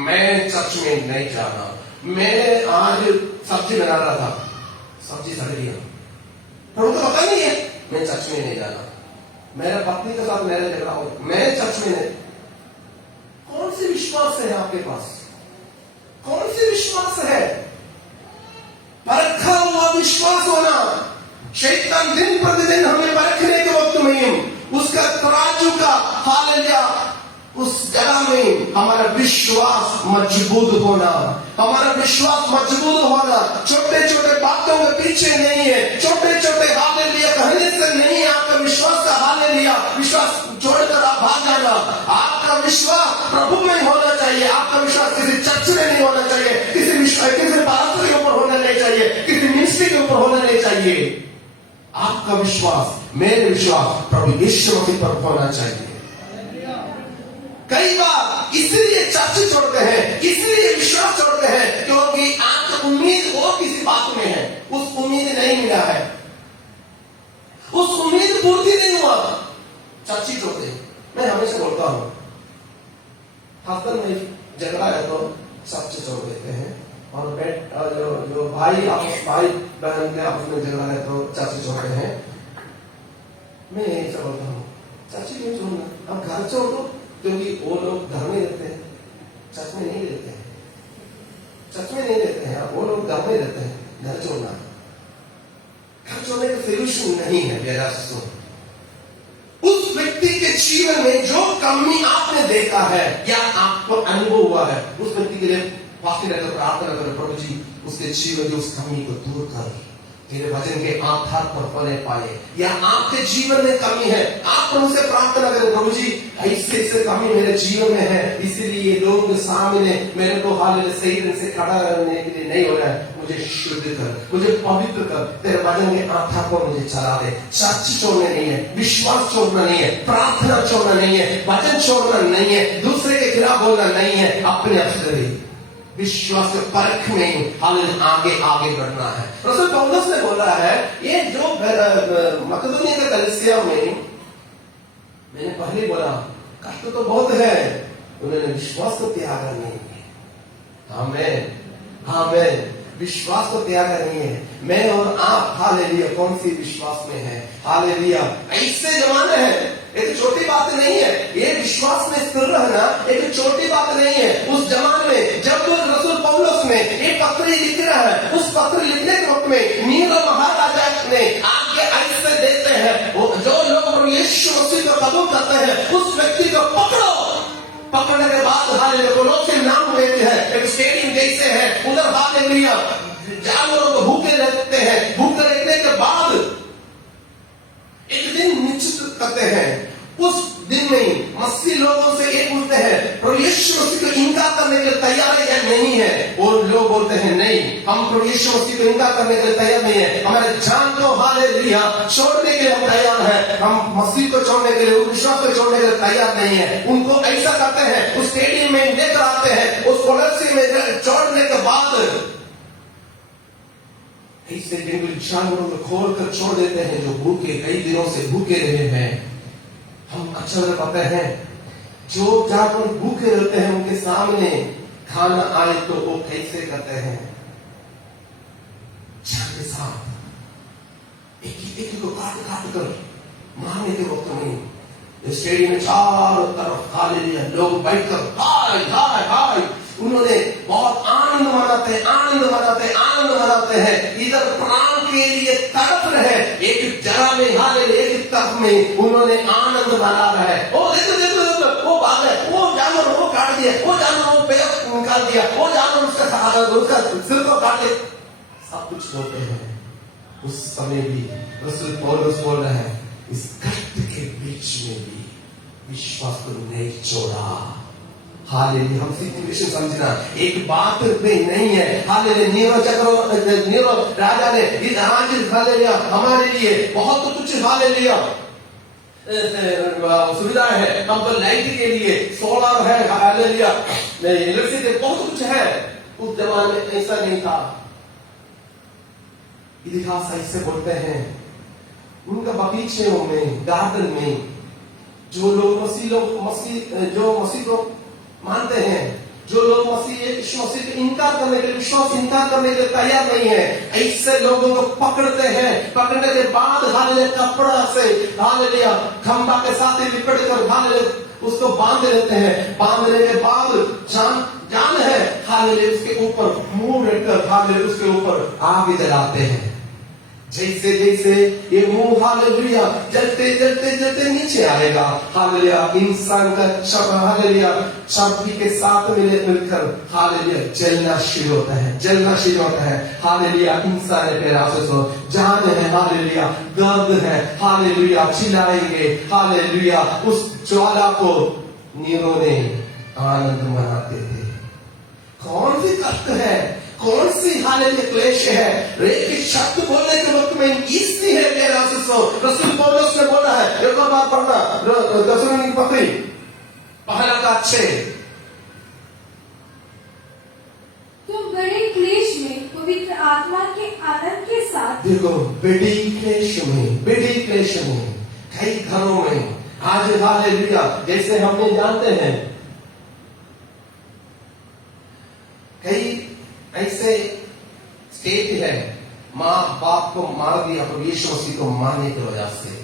मैं चर्च में नहीं जाना। मैंने आज सब्जी बना रहा था, सब्जी सड़ गया, प्रभु को पता नहीं है, मैं चर्च में नहीं जाना। मेरे पत्नी के साथ मेरे झगड़ा हो, मैं चर्च में नहीं। कौन सी विश्वास है आपके पास, कौन सी विश्वास है? परखा हुआ विश्वास होना। शैतान दिन प्रतिदिन हमें परखने के वक्त में उसका तराजू का हालेलुया उस जगह में हमारा विश्वास मजबूत होना, हमारा विश्वास मजबूत होना। छोटे छोटे बातों के पीछे नहीं है, छोटे छोटे हालेलुया कहने से नहीं है आपका विश्वास का हालेलुया विश्वास छोड़कर आप भाग जाना। आपका विश्वास प्रभु में होना चाहिए, आपका विश्वास किसी चर्च में नहीं होना चाहिए, किसी पास्टर के ऊपर होना नहीं चाहिए, किसी मिनिस्ट्री के ऊपर होना नहीं चाहिए। आपका विश्वास, मेरे विश्वास प्रभु यीशु मसीह पर होना चाहिए। कई बार इसलिए चर्च छोड़ते हैं, इसलिए विश्वास छोड़ते हैं क्योंकि आपकी उम्मीद और किसी बात में है, उस उम्मीद नहीं मिला है, उस उम्मीद पूर्ति नहीं हुआ, चर्च ही छोड़ते हैं। मैं हमेशा बोलता हूं, हस्बैंड में झगड़ा है तो चर्च छोड़ देते हैं, और जो भाई बहन के आपस में झगड़ा है तो चर्च छोड़ते हैं। मैं यही सब बोलता हूँ, चर्च क्यों छोड़ना, अब घर छोड़ दो, क्योंकि वो लोग घर में रहते हैं, चर्च में नहीं रहते हैं, चर्च में नहीं रहते हैं, वो लोग घर में रहते हैं। घर छोड़ना, घर छोड़ने का सोल्यूशन नहीं है मेरा सुन। उस व्यक्ति के जीवन में जो कमी आपने देखा है या आपको अनुभव हुआ है, उस व्यक्ति के लिए फास्टिंग रहकर प्रार्थना करो, प्रभु जी उसके जीवन की उस कमी को दूर कर, तेरे वचन के आधार पर फल पाए। या आपके जीवन में कमी है, आप प्रभु से प्रार्थना करें, प्रभु जी ऐसे ऐसे कमी मेरे जीवन में है, इसीलिए लोगों के सामने मेरे को हालेलुया सही ढंग से खड़ा रहने के लिए नहीं हो रहा है। मुझे शुद्ध कर, मुझे पवित्र कर, तेरे वचन के आधार पर मुझे चला दे। चर्च छोड़ना नहीं है, विश्वास छोड़ना नहीं है, प्रार्थना छोड़ना नहीं है, वचन छोड़ना नहीं है, दूसरे के खिलाफ बोलना नहीं है, अपने अफसर विश्वास के परख में हमें आगे आगे बढ़ना है। रसूल पौलुस ने बोला है, ये जो मकदूनिया के कलीसिया में मैंने पहले बोला कष्ट तो बहुत है, उन्होंने विश्वास को त्यागा नहीं है। आमेन, विश्वास को त्यागा नहीं है। मैं और आप हालेलुया कौन सी विश्वास में है, हालेलुया ऐसे जमाने हैं, एक छोटी बात नहीं है, ये विश्वास में स्थिर रहना एक छोटी बात नहीं है। उस जमाने में जब रसूल पौलुस ने एक पत्र लिख रहा है, उस पत्र लिखने के वक्त में नीरो महाराजा ने आगे ऐसे देते हैं, जो लोग यीशु मसीह को कबूल करते हैं उस व्यक्ति को पकड़ो। पकड़ने के बाद हालेलुया कोलोसी नाम लेते हैं, एक स्टेडियम जैसे है, उधर हालेलुया जानवरों को भूखे रहते हैं, भूखे रहने के बाद एक दिन निश्चित करते हैं। उस दिन में मसीह लोगों से एक पूछते हैं, प्रभु यीशु मसीह को इनकार करने के लिए तैयार है या नहीं है? और लोग बोलते हैं नहीं, हम प्रभु यीशु मसीह को इनकार करने के लिए तैयार नहीं है, हमारे जान को हालेलुया छोड़ने के लिए हम तैयार है, हम मसीह को छोड़ने के लिए, विश्वास को छोड़ने के लिए तैयार नहीं है। उनको ऐसा करते हैं, उस स्टेडियम में लेकर आते हैं, उस कोलोसी में छोड़ने के बाद ऐसे जंगली जानवरों को खोल कर छोड़ देते हैं जो भूखे कई दिनों से भूखे रहे हैं। हम अच्छा लग पाते हैं जो जानवर भूखे रहते हैं उनके सामने खाना आए तो वो कैसे करते हैं, के साथ एक को काट काट कर मारने के वक्त में स्टेडियम में चारों तरफ हालेलुया लोग बैठकर हाय हाय हाय उन्होंने बहुत आनंद मनाते हैं। इधर प्राण के लिए तड़प रहे, एक जगह में हालेलुया एक तरफ में उन्होंने आनंद मना रहे। ओ देखो देखो देखो वो भाग है, वो जानवर वो काट दिया, वो जानवर वो पैर निकाल दिया, वो जानवर उसका सिर को काट दिया, सब कुछ होते हैं। उस समय भी रसूल पौलुस बोल रहा है इस कष्ट के बीच में भी विश्वास को नहीं छोड़ा। हालेलुया, हम सिचुएशन समझना एक बात में नहीं है। हालेलुया, नीरो राजा ने इस आज हालेलुया हमारे लिए बहुत कुछ हालेलुया सुविधा है, हमको लाइट के लिए सोलर है, हालेलुया इलेक्ट्रिसिटी बहुत कुछ है। उस जमाने में ऐसा नहीं था। इतिहास ऐसे बोलते हैं उनका बगीचों में गार्डन में जो लोग मसीह को मानते हैं, जो लोग मसीह को इनकार करने के लिए इनकार करने के लिए तैयार नहीं है, ऐसे लोगों को पकड़ते हैं। पकड़ने के बाद हालेलुया कपड़ा से हालेलुया खंबा के साथ लिपट कर हालेलुया उसको बांध लेते हैं। बांधने के बाद जान है हालेलुया उसके ऊपर मुंह रखकर हालेलुया उसके ऊपर आग जलाते हैं। जैसे जैसे ये मुंह हालेलुया जलते जलते जलते नीचे आएगा, हालेलुया इंसान का हालेलुया चर्बी के साथ मिलकर हालेलुया जलना शुरू होता है। हालेलुया इंसान पे रासो जान है, हालेलुया दर्द है, हालेलुया चिल्लाएंगे, हालेलुया उस ज्वाला को नीरो ने आनंद मनाते थे। कौन सी कष्ट है, कौन सी हालेलुया क्लेश है, लेकिन शब्द बोलने के वक्त में इसलिए है मेरा रसूल पौलुस ने बोला है। एक और बात पढ़ना दसवीं पत्री पहला का अच्छे तुम बड़े क्लेश में पवित्र आत्मा के आनंद के साथ, देखो बड़ी क्लेश में कई घरों में आज हालेलुया जैसे हमने जानते हैं कई ऐसे स्टेट है माँ बाप को मार दिया तो यीशु मसीह को मारने की वजह से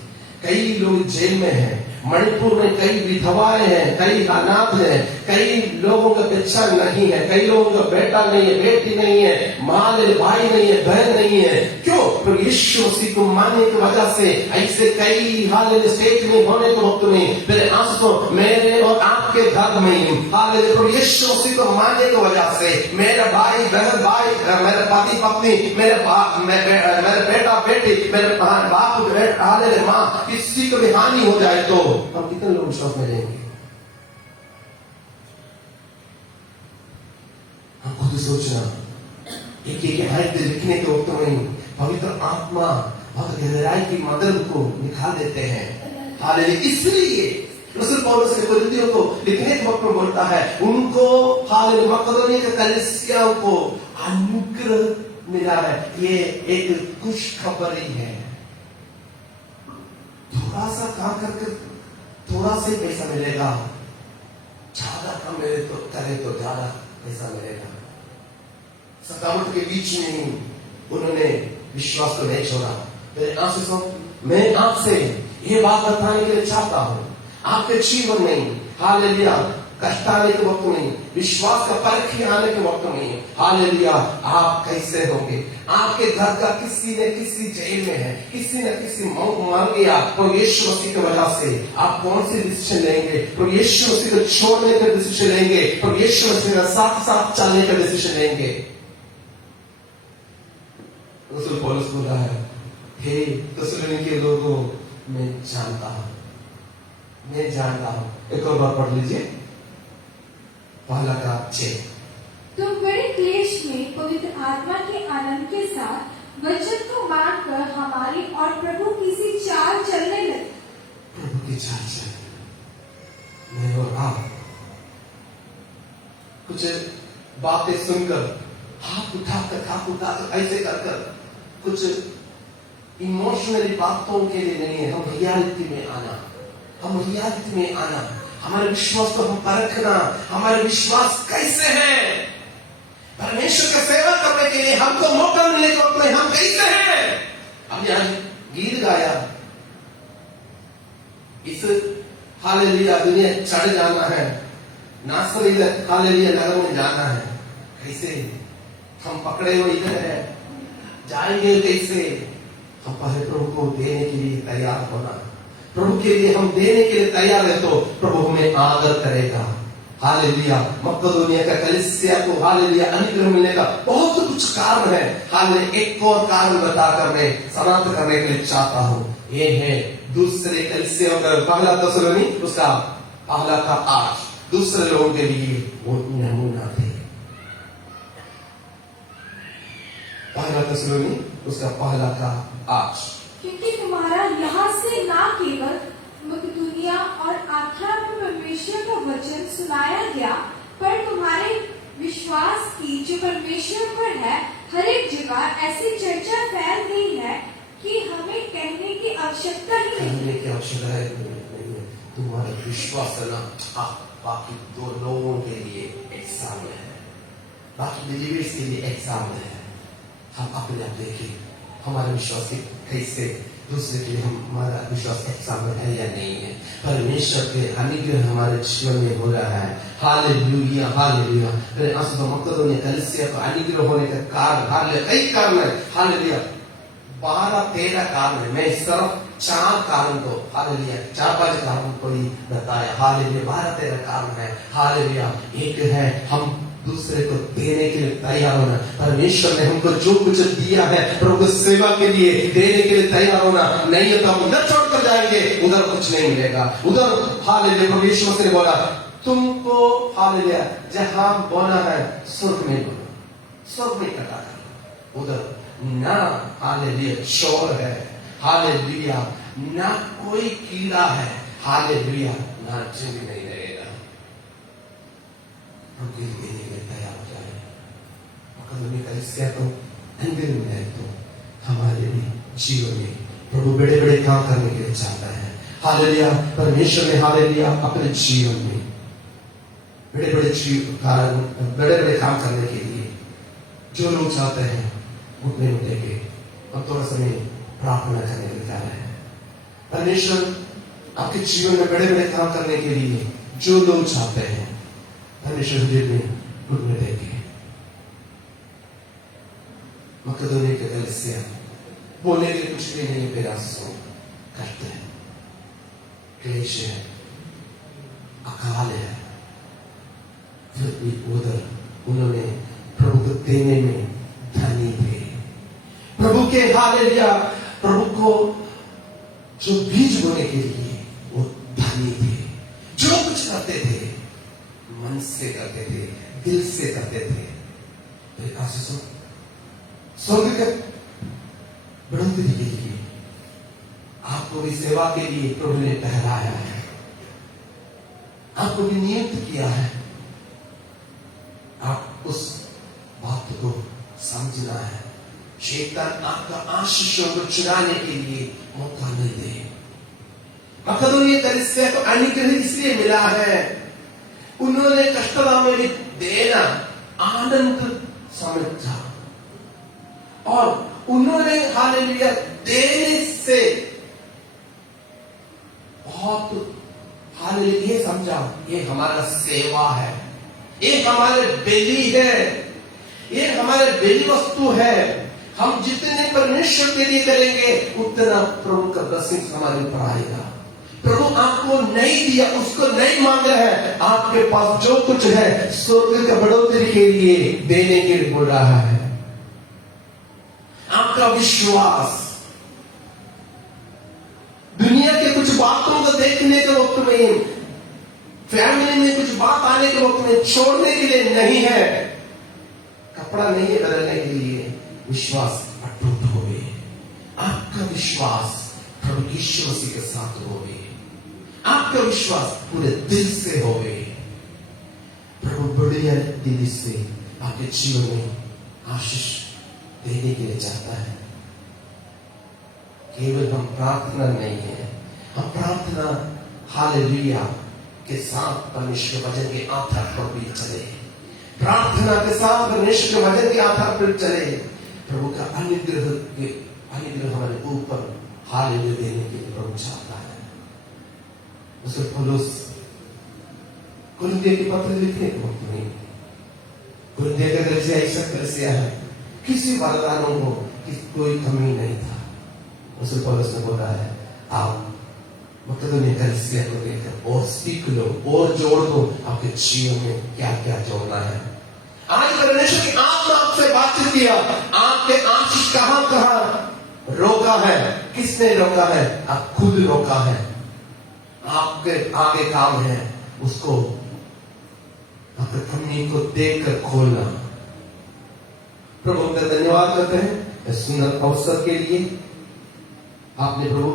कई लोग जेल में हैं। मणिपुर में कई विधवाएं हैं, कई अनाथ हैं, कई लोगों का बच्चा नहीं है, कई लोगों का बेटा नहीं है, बेटी नहीं है, माँ नहीं, भाई नहीं है, बहन नहीं है। क्यों? तो यीशु मसीह को मानने की वजह से ऐसे कई हालेलुया स्टेट में होने के वक्त में मेरे आंसू मेरे और आपके घर में हालेलुया तो यीशु मसीह को मानने की वजह से मेरा भाई बहन मेरे पति पत्नी मेरे बेटा बेटी मेरे बाप हालेलुया माँ किसी को भी हानि हो जाए तो हम कितने लोग विश्वास में रहेंगे? हम खुद सोचना एक आयत लिखने के वक्त में पवित्र आत्मा बहुत गहराई की मदद को निकाल देते हैं। हालेलुया इसलिए रसूल पौलुस ने कोरिन्थियों को लिखने के वक्त में बोलता है उनको हालेलुया मकदोनिया के कलीसियाओं को अनुग्रह मिला है। ये एक खुश खबर ही है। थोड़ा सा काम करके थोड़ा से पैसा मिलेगा, ज्यादा काम मिले तो करे तो ज्यादा पैसा मिलेगा। सतावट के बीच में ही उन्होंने विश्वास को नहीं छोड़ा। मेरे आंसू मैं आपसे ये बात बताने के लिए चाहता हूँ आपके जीवन में हालेलुया कष्ट आने के वक्त में विश्वास का परख आने के वक्त में हालेलुया आप कैसे होंगे? आपके घर का किसी न किसी जेल में है, किसी न किसी मर गया तो यीशु मसीह की वजह से आप कौन सी डिसीजन लेंगे? तो यीशु मसीह को छोड़ने का डिसीजन लेंगे, तो यीशु मसीह के साथ साथ चलने का डिसीजन लेंगे। रसूल पौलुस बोल रहा है हे थिस्सलुनीके लोगों मैं जानता हूं। एक और बार पढ़ लीजिए पहला का 6। तुम बड़े क्लेश में पवित्र आत्मा के आनंद के साथ वचन को मानकर हमारी और प्रभु की सी चाल चलने लगे। प्रभु की चाल चलने मैं और आप कुछ बातें सुनकर हाथ उठाकर ऐसे कर कुछ इमोशनली बातों के लिए नहीं है, हम रियलिटी में आना, हमारे विश्वास को हम परखना, हमारे विश्वास कैसे हैं, परमेश्वर की सेवा करने के लिए हमको मौका मिले तो अपने हम कैसे हैं। हमने आज गीत गाया, इस हालेलुया दुनिया चढ़ जाना है, नासरी हालेलुया नगर में जाना है, कैसे हम पकड़े हुए इधर है, जाएंगे कैसे। हम पहले प्रभु को देने के लिए तैयार होना, प्रभु के लिए हम देने के लिए तैयार है तो प्रभु हमें आदर करेगा। हालेलुया। मक्केदोनिया का कलीसिया को हालेलुया अनुग्रह मिलने का बहुत कुछ कारण है। हालेलुया। एक और कारण बताकर मैं समाप्त करने के लिए चाहता हूं, ये है दूसरे कलीसिया का पहला तस्सलोनी उसका पहला का 8 दूसरे लोगों के लिए वो नमूना थे। पहला तस्सलोनी उसका पहला का 8, क्योंकि तुम्हारा यहाँ से न केवल मकदूनिया और आख्या में परमेश्वर का वचन सुनाया गया, पर तुम्हारे विश्वास की जो परमेश्वर पर है हर एक जगह ऐसी चर्चा फैल गई है कि हमें कहने की आवश्यकता ही नहीं है। तुम्हारा विश्वास है ना, बाकी 2 लोगों के लिए एग्जाम है, बाकी बिलीवर्स के लिए एग्जाम है। हम अपने आप देखें हमारे विश्वास के कैसे दूसरे के लिए हमारा विश्वास एग्जाम है या नहीं है। परमेश्वर के अनुग्रह हमारे जीवन में हो रहा है। Hallelujah hallelujah. मक्केदोनिया कलीसिया को अनुग्रह होने का कारण हालेलुया कई कारण है। हालेलुया 12-13 कारण है, मैं सिर्फ 4 कारण को हालेलुया 4-5 कारण को ही बताया। हालेलुया 12-13 कारण है। हालेलुया एक है हम दूसरे को देने के लिए तैयार होना, परमेश्वर ने हमको जो कुछ दिया है प्रभु को सेवा के लिए देने के लिए तैयार होना, नहीं तो हम उधर छोड़कर जाएंगे, उधर कुछ नहीं मिलेगा। उधर हालेलुया परमेश्वर ने बोला तुमको हालेलुया जहां बोना है स्वर्ग में बोलो, स्वर्ग में कटा कर उधर ना हालेलुया शोर है, हालेलुया ना कोई कीड़ा है, हालेलुया ना चिंता नहीं रहेगा। देने के लिए तैयार हो जाए। मक्केदोनिया कलीसिया को अंदर में है तो हमारे भी जीवन में प्रभु बड़े बड़े काम करने के लिए चाहता है। हालेलुया परमेश्वर ने हालेलुया अपने जीवन में बड़े बड़े काम करने के लिए जो लोग चाहते हैं घुटने उठे के हम थोड़ा समय प्रार्थना करने के लिए है। परमेश्वर आपके जीवन में बड़े बड़े काम करने के लिए जो लोग चाहते हैं परमेश्वर में घुटने देंगे। मक्केदोनिया के कलीसिया बोलने के लिए कुछ भी नहीं प्रयास करते हैं, क्लेश है, अकाल है, फिर भी उधर उन्होंने प्रभु को देने में धनी थे। प्रभु के हालेलुया प्रभु को जो बीज बोने के लिए वो धनी थे। जो कुछ करते थे मन से करते थे, दिल से करते थे। तो स्वर्ग के बढ़ोतरी के लिए आपको भी सेवा के लिए प्रभु ने ठहराया है, आपको भी नियुक्त किया है। आप उस बात को समझना है। शैतान आपका आशीषों को चुराने के लिए मौका नहीं दे। मक्केदोनिया कलीसिया को अनुग्रह इसलिए मिला है, उन्होंने कष्टता में भी देना आनंद समझा और उन्होंने हालेलुया देने से बहुत हालेलुया ये समझा ये हमारा सेवा है, ये हमारे बेली है, ये हमारे बेली वस्तु है। हम जितने परमेश्वर के लिए करेंगे उतना प्रभु का ब्लेसिंग हमारे ऊपर आएगा। प्रभु आपको नहीं दिया, उसको नहीं मांग रहा है, आपके पास जो कुछ है स्वर्ग के बढ़ोतरी के लिए देने के लिए बोल रहा है। आपका विश्वास दुनिया के कुछ बातों को देखने के वक्त में, फैमिली में कुछ बात आने के वक्त में छोड़ने के लिए नहीं है, कपड़ा नहीं है बदलने के लिए। विश्वास अटूट हो गए, आपका विश्वास प्रभु यीशु मसीह के साथ हो गए, आपका विश्वास पूरे दिल से हो गए। प्रभु बढ़िया दिल से आपके जीवन में आशीष देने के लिए चाहता है। केवल हम प्रार्थना नहीं है, हम प्रार्थना हालेलुया के साथ परमेश्वर के वचन के आधार पर भी चले, प्रार्थना के साथ परमेश्वर के वचन के आधार पर चले। प्रभु का अनुग्रह हमारे ऊपर हालेलुया देने के लिए प्रभु चाहता है। उसे पौलुस कुरिन्थियों के पत्र लिखने को नहीं, कुरिन्थियों के कलीसिया ऐसा कलीसिया है, किसी वरदानों को कोई कमी नहीं था। उसे पौलुस ने बोला है, आप मकदूनिया कलीसिया को देखकर और सीख लो और जोड़ दो आपके जीवन में क्या क्या जोड़ना है। आज परमेश्वर की आत्मा आपसे बातचीत किया, आपके आशीष कहां कहां रोका है, किसने रोका है? आप खुद रोका है। आपके आगे काम है उसको आपके कमी को देखकर खोलना। प्रभु का धन्यवाद करते हैं इस सुंदर अवसर के लिए। आपने प्रभु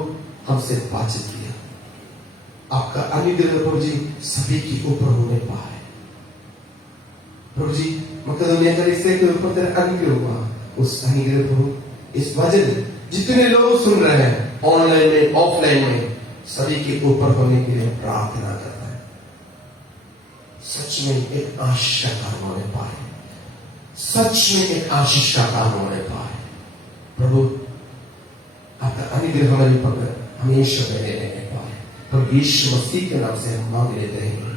हमसे बातचीत किया, आपका अनुग्रह प्रभु जी सभी के ऊपर होने पाए। प्रभु जी मकदूनिया कलीसिया के ऊपर तेरा अनुग्रह हुआ, उस अनुग्रह प्रभु इस वचन जितने लोग सुन रहे हैं ऑनलाइन में ऑफलाइन में सभी के ऊपर होने के लिए प्रार्थना करता है। सच में एक आशीष का काम होने पाए, सच में एक आशीष का काम होने पाए। प्रभु आपका अनुग्रह हमारे ऊपर हमेशा बने रहने पाए। प्रभु यीशु मसीह के नाम से हम मांग लेते हैं।